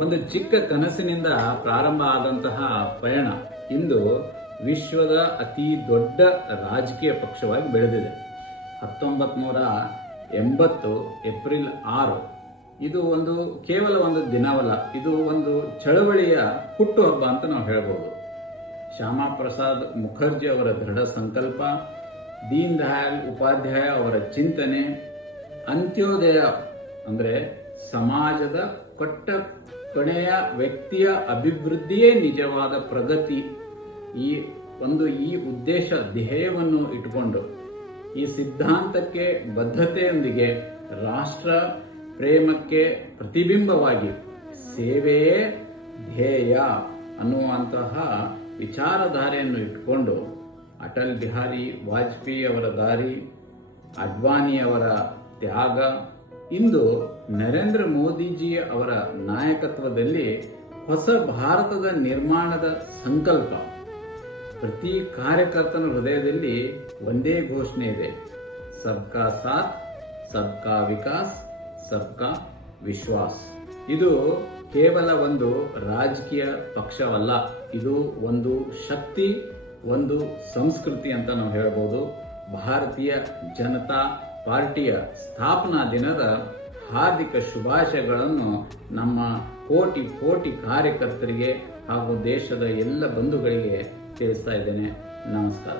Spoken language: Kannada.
ಒಂದು ಚಿಕ್ಕ ಕನಸಿನಿಂದ ಪ್ರಾರಂಭ ಆದಂತಹ ಪಯಣ ಇಂದು ವಿಶ್ವದ ಅತಿ ದೊಡ್ಡ ರಾಜಕೀಯ ಪಕ್ಷವಾಗಿ ಬೆಳೆದಿದೆ. 1980 ಏಪ್ರಿಲ್ 6 ಇದು ಕೇವಲ ಒಂದು ದಿನವಲ್ಲ, ಇದು ಒಂದು ಚಳವಳಿಯ ಹುಟ್ಟುಹಬ್ಬ ಅಂತ ನಾವು ಹೇಳ್ಬೋದು. ಶ್ಯಾಮಾ ಪ್ರಸಾದ್ ಮುಖರ್ಜಿ ಅವರ ದೃಢ ಸಂಕಲ್ಪ, ದೀನ್ ದಯಾಳ್ ಉಪಾಧ್ಯಾಯ ಅವರ ಚಿಂತನೆ, ಅಂತ್ಯೋದಯ ಅಂದರೆ ಸಮಾಜದ ಕೊನೆಯ ವ್ಯಕ್ತಿಯ ಅಭಿವೃದ್ಧಿಯೇ ನಿಜವಾದ ಪ್ರಗತಿ, ಈ ಉದ್ದೇಶ ಧ್ಯೇಯವನ್ನು ಇಟ್ಟುಕೊಂಡು ಈ ಸಿದ್ಧಾಂತಕ್ಕೆ ಬದ್ಧತೆಯೊಂದಿಗೆ ರಾಷ್ಟ್ರ ಪ್ರೇಮಕ್ಕೆ ಪ್ರತಿಬಿಂಬವಾಗಿ ಸೇವೆಯೇ ಧ್ಯೇಯ ಅನ್ನುವಂತಹ ವಿಚಾರಧಾರೆಯನ್ನು ಇಟ್ಟುಕೊಂಡು ಅಟಲ್ ಬಿಹಾರಿ ವಾಜಪೇಯಿ ಅವರ ದಾರಿ, ಅಡ್ವಾಣಿ ಅವರ ತ್ಯಾಗ, ಇಂದು ನರೇಂದ್ರ ಮೋದಿಜಿ ಅವರ ನಾಯಕತ್ವದಲ್ಲಿ ಹೊಸ ಭಾರತದ ನಿರ್ಮಾಣದ ಸಂಕಲ್ಪ. ಪ್ರತಿ ಕಾರ್ಯಕರ್ತನ ಹೃದಯದಲ್ಲಿ ಒಂದೇ ಘೋಷಣೆ ಇದೆ: ಸಬ್ಕಾ ಸಾಥ್, ಸಬ್ಕಾ ವಿಕಾಸ್, ಸಬ್ಕಾ ವಿಶ್ವಾಸ್. ಇದು ಕೇವಲ ಒಂದು ರಾಜಕೀಯ ಪಕ್ಷವಲ್ಲ, ಇದು ಒಂದು ಶಕ್ತಿ, ಒಂದು ಸಂಸ್ಕೃತಿ ಅಂತ ನಾವು ಹೇಳ್ಬೋದು. ಭಾರತೀಯ ಜನತಾ ಪಾರ್ಟಿಯ ಸ್ಥಾಪನಾ ದಿನದ ಹಾರ್ದಿಕ ಶುಭಾಶಯಗಳನ್ನು ನಮ್ಮ ಕೋಟಿ ಕೋಟಿ ಕಾರ್ಯಕರ್ತರಿಗೆ ಹಾಗೂ ದೇಶದ ಎಲ್ಲ ಬಂಧುಗಳಿಗೆ ತಿಳಿಸ್ತಾ ಇದ್ದೇನೆ. ನಮಸ್ಕಾರ.